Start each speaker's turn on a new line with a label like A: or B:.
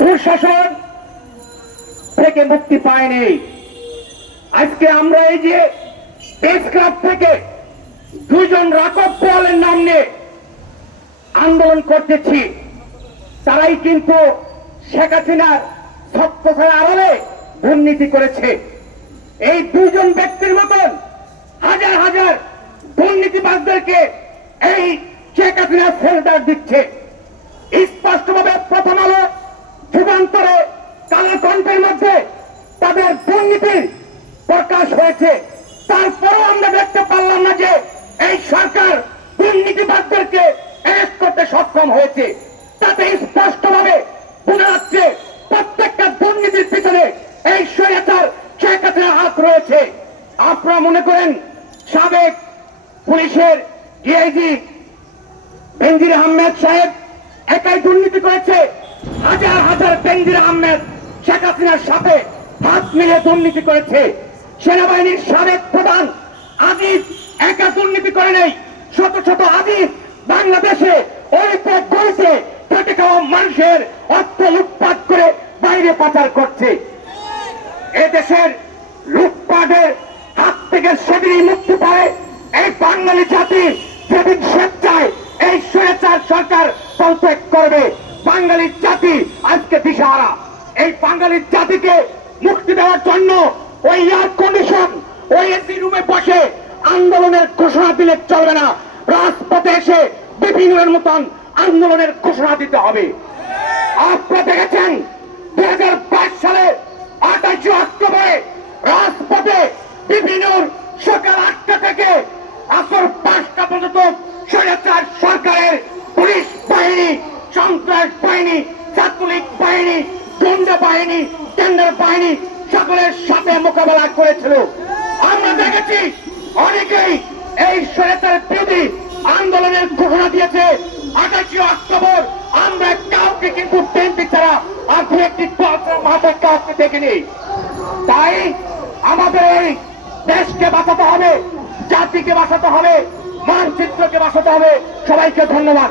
A: দুঃশাসন থেকে মুক্তি পায়নি। আজকে আমরা এই যে প্রেস ক্লাব থেকে দুজন রাকব পোয়ালের নাম নিয়ে আন্দোলন করতেছি, তারাই কিন্তু শেখ হাসিনার সত্যতার আড়ালে দুর্নীতি করেছে। এই দুজন ব্যক্তির মতন হাজার হাজার দুর্নীতিবাজদেরকে এই শেখ হাসিনা সেলদার দিচ্ছে। স্পষ্টভাবে প্রথম আলো যুগান্তরে কালো কণ্ঠের মধ্যে তাদের দুর্নীতির প্রকাশ হয়েছে। তারপরেও আমরা দেখতে পারলাম না যে এই সরকার দুর্নীতিবাদদেরকে অ্যারেস্ট করতে সক্ষম হয়েছে। তাতে স্পষ্টভাবে বোঝা যাচ্ছে প্রত্যেকটা দুর্নীতির পিছনে এই স্বৈরাচার শেখ হাসিনার হাত রয়েছে। আপনারা মনে করেন সাবেক পুলিশের ডিআইজি বেনজির আহমেদ সাহেব একাই দুর্নীতি করেছে? হাজার হাজার বেনজির আহমেদ শেখ হাসিনার সাথে হাত মিলিয়ে দুর্নীতি করেছে। সেনাবাহিনীর সাবেক প্রধান আজিজ একা দুর্নীতি করে নেই। শত শত আজিজ বাংলাদেশে অলিতে গলিতে খেটে খাওয়া মানুষের অর্থ লুটপাট করে বাইরে পাচার করছে। এদেশের লুটপাটের হাত থেকে সেদিনই মুক্তি পায় এই বাঙালি জাতি যেদিন স্বেচ্ছায় এই স্বেচ্ছার সরকার পদত্যাগ করবে। বাঙালি জাতি আজকে দিশাহারা। এই বাঙালি জাতিকে মুক্তি দেওয়ার জন্য ওই এয়ার কন্ডিশন ওই এসি রুমে বসে আন্দোলনের ঘোষণা দিলে চলবে না। রাজপথে এসে বিভিন্ন মতন আন্দোলনের ঘোষণা দিতে হবে। আপনারা দেখেছেন দুই হাজার বাইশ সালে আঠাশে অক্টোবরে রাজপথে বিভিন্ন সকাল আটটা থেকে আসর পাঁচটা পর্যন্ত সরকারের সন্ত্রাস বাহিনী, ছাত্রলীগ বাহিনী, দণ্ড বাহিনী টেন্ডার বাহিনী সকলের সাথে মোকাবেলা করেছিল। আমরা দেখেছি অনেকেই এই স্বৈরাচার বিরোধী আন্দোলনের ঘোষণা দিয়েছে। আঠাশে অক্টোবর আমরা কাউকে কিন্তু বিএনপি ছাড়া আর দু একটি মাঠে কাউকে দেখিনি। তাই আমাদের এই দেশকে বাঁচাতে হবে, জাতিকে বাঁচাতে হবে, মানচিত্রকে বাঁচাতে হবে। সবাইকে ধন্যবাদ।